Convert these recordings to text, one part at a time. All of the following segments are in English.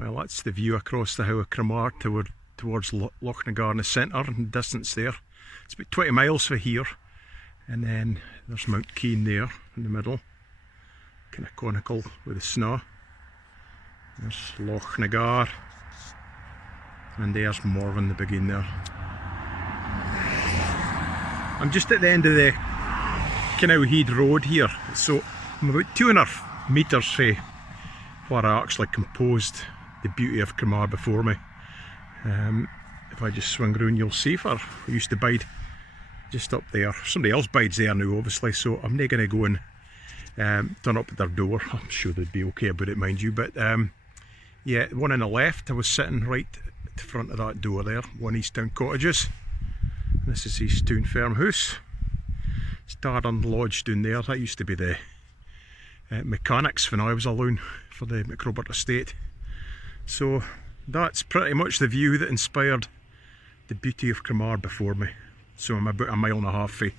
Well, that's the view across the How of Cromar towards Lochnagar in the centre and the distance there. It's about 20 miles from here, and then there's Mount Keane there in the middle, kind of conical with the snow. There's Lochnagar, and there's Morven, the beginning there. I'm just at the end of the Canal Head Road here, so I'm about 200 metres from where I actually composed the beauty of Cromar before me. If I just swing round, you'll see where I used to bide just up there. Somebody else bides there now, obviously, so I'm not going to go and turn up at their door. I'm sure they'd be okay about it, mind you, but yeah, the one on the left, I was sitting right at the front of that door there, one Easttown Cottages. This is Easttown Farmhouse. Starland Lodge down there, that used to be the mechanics when I was alone for the McRobert estate. So that's pretty much the view that inspired the beauty of Cromar before me. So I'm about a mile and a half from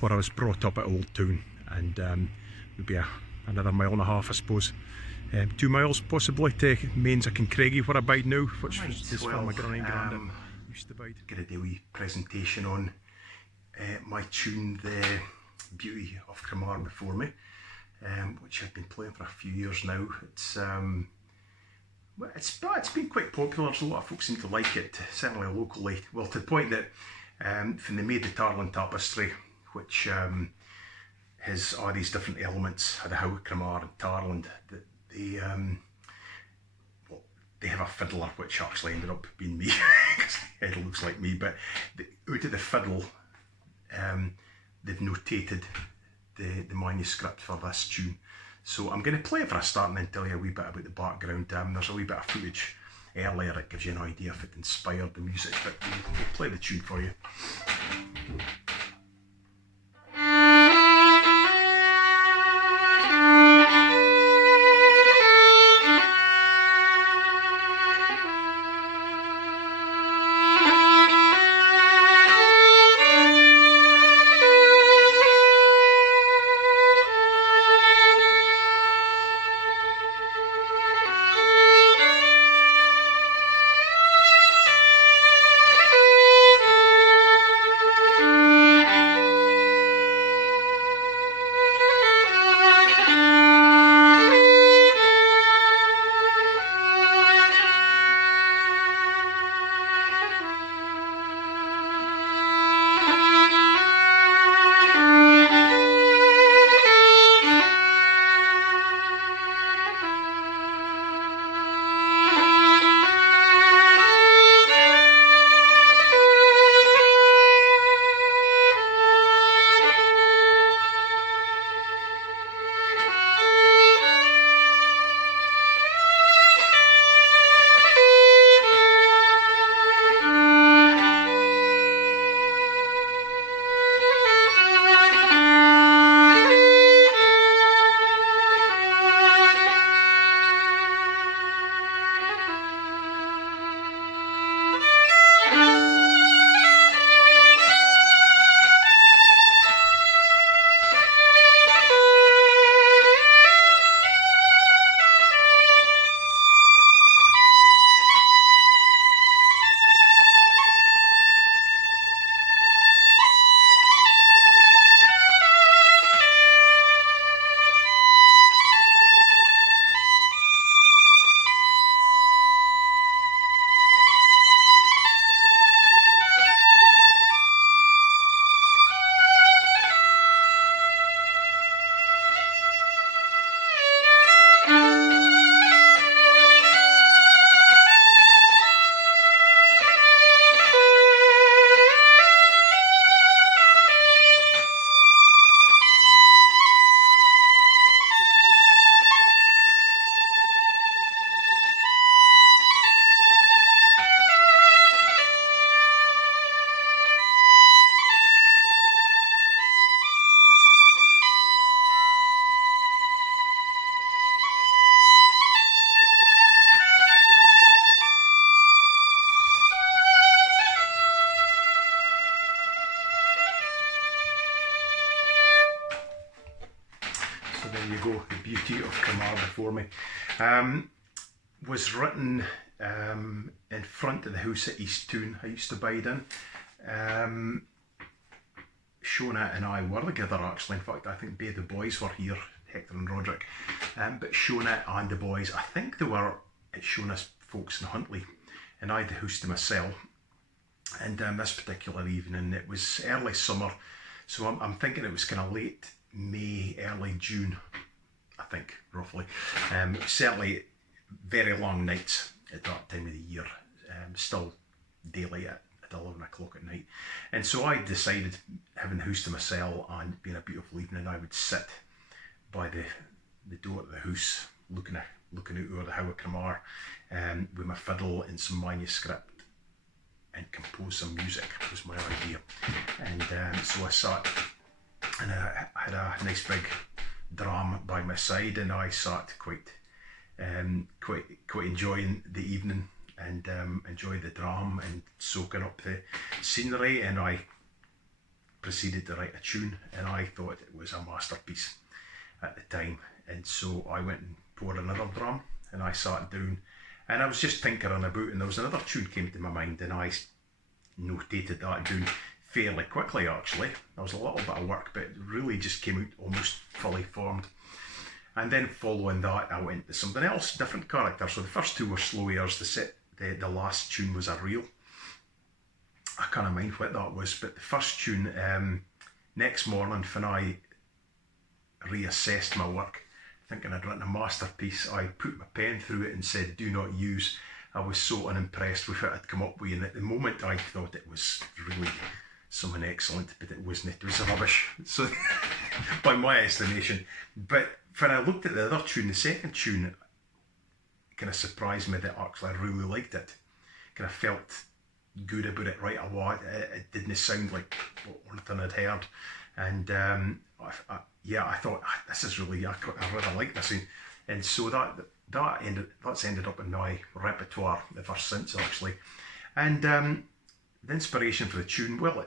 where I was brought up at Old Town, and maybe another mile and a half, I suppose. 2 miles possibly to Mains of Kincraigie where I bide now, which is where my granny and grandad used to bide. Get a day wee presentation on my tune, The Beauty of Cromar before me, which I've been playing for a few years now. It's been quite popular. There's a lot of folks seem to like it, certainly locally. Well, to the point that when they made the Tarland Tapestry, which has all these different elements of the How of Cromar and Tarland, they have a fiddler, which actually ended up being me, because it looks like me, but out of the fiddle, they've notated the manuscript for this tune. So I'm going to play it for a start and then tell you a wee bit about the background. There's a wee bit of footage earlier that gives you an idea if it inspired the music, but we'll play the tune for you. So there you go, the beauty of Cromar before me. was written in front of the house at East Toon I used to bide in. Shona and I were together actually. In fact, I think both the boys were here, Hector and Roderick. But Shona and the boys, I think they were at Shona's folks in Huntly, and I had the house to myself. And this particular evening, it was early summer, so I'm thinking it was kind of late May, early June, I think, roughly. Certainly very long nights at that time of the year, still daylight at 11 o'clock at night. And so I decided, having the house to myself and being a beautiful evening, I would sit by the door of the house, looking out over the How of Cromar, with my fiddle and some manuscript, and compose some music was my idea. And so I sat, and I had a nice big drum by my side, and I sat quite enjoying the evening, and enjoy the drum and soaking up the scenery. And I proceeded to write a tune, and I thought it was a masterpiece at the time. And so I went and poured another drum, and I sat down, and I was just tinkering about, and there was another tune came to my mind, and I notated that down fairly quickly actually. There was a little bit of work, but it really just came out almost fully formed. And then following that, I went to something else, different character. So the first two were slow airs. The last tune was a reel. I can't mind what that was, but the first tune, next morning when I reassessed my work, thinking I'd written a masterpiece, I put my pen through it and said, "Do not use." I was so unimpressed with what I'd come up with, and at the moment I thought it was really something excellent, but it wasn't. It was rubbish, so by my estimation. But when I looked at the other tune, the second tune kind of surprised me that actually I really liked it. Kind of felt good about it right away. It didn't sound like anything I'd heard, and I thought, this is really, I really like this, and so that's ended up in my repertoire ever since actually. And the inspiration for the tune, well,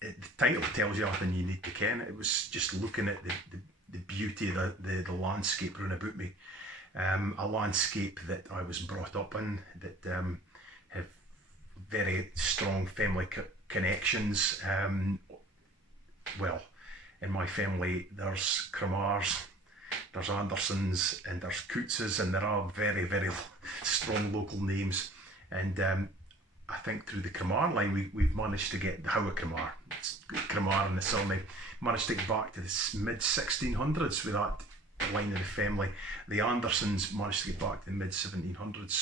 the title tells you everything you need to ken. It was just looking at the beauty of the landscape round about me, a landscape that I was brought up in, that have very strong family connections. Well, in my family there's Cromars, there's Andersons, and there's Cootses, and there are very, very strong local names. And I think through the Cromar line, we've managed to get the How of Cromar. Cromar and the surname managed to get back to the mid-1600s with that line of the family. The Andersons managed to get back to the mid-1700s.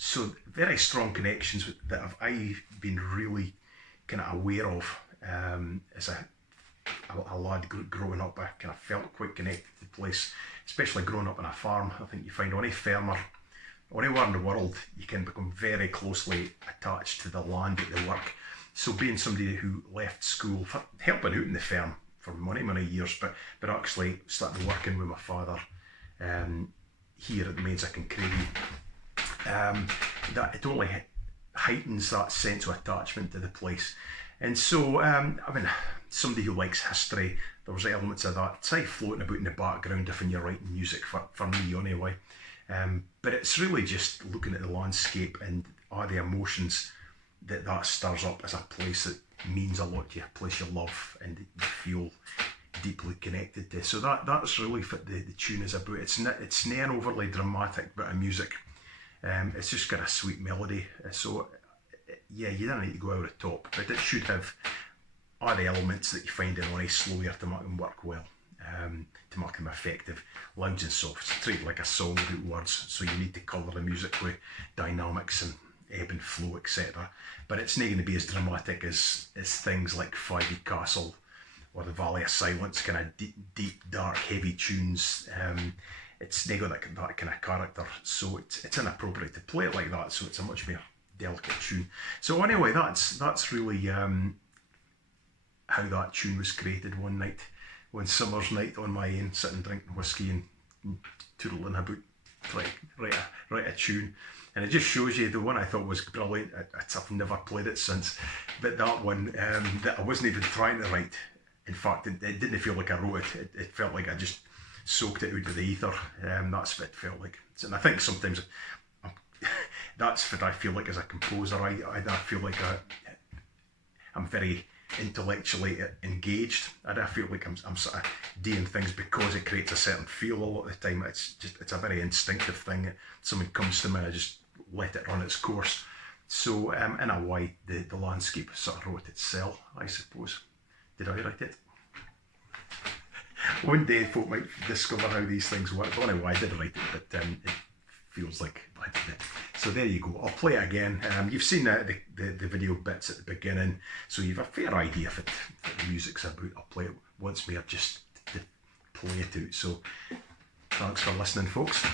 So very strong connections that I've been really kind of aware of as a lad growing up. I kind of felt quite connected to the place, especially growing up on a farm. I think you find any farmer, anywhere in the world, you can become very closely attached to the land that they work. So being somebody who left school, helping out in the farm for many years, but actually started working with my father here at the Maids and Craigie, that it only heightens that sense of attachment to the place. And so, somebody who likes history, there was elements of that, say, floating about in the background if you're writing music, for me anyway. But it's really just looking at the landscape and all the emotions that stirs up as a place that means a lot to you, a place you love and you feel deeply connected to. So that's really what the tune is about. It's not an overly dramatic bit of music. It's just got a sweet melody. So yeah, you don't need to go over the top, but it should have all the elements that you find in any slow air to make them work well, to make them effective. Loud and soft, treat it like a song without words, so you need to colour the music with dynamics and ebb and flow, etc. But it's not going to be as dramatic as things like Fivey Castle or the Valley of Silence, kind of deep, dark, heavy tunes. It's not got that kind of character, so it's inappropriate to play it like that, so it's a much more delicate tune. So anyway, that's really how that tune was created one summer's night on my own, sitting drinking whiskey and tootling about write a tune. And it just shows you, the one I thought was brilliant, I've never played it since, but that one that I wasn't even trying to write. In fact, it didn't feel like I wrote it. It felt like I just soaked it out of the ether. That's what it felt like. And I think sometimes that's what I feel like as a composer. I feel like I'm very intellectually engaged. I feel like I'm sort of doing things because it creates a certain feel a lot of the time. It's a very instinctive thing. Something comes to me, I just let it run its course. So in a way, the landscape sort of wrote itself, I suppose. Did I write it? One day folk might discover how these things work. I don't know why I did write it, but it feels like I did it. So there you go. I'll play it again. You've seen the video bits at the beginning, so you've a fair idea of what the music's about. I'll play it once more just to play it out. So thanks for listening, folks.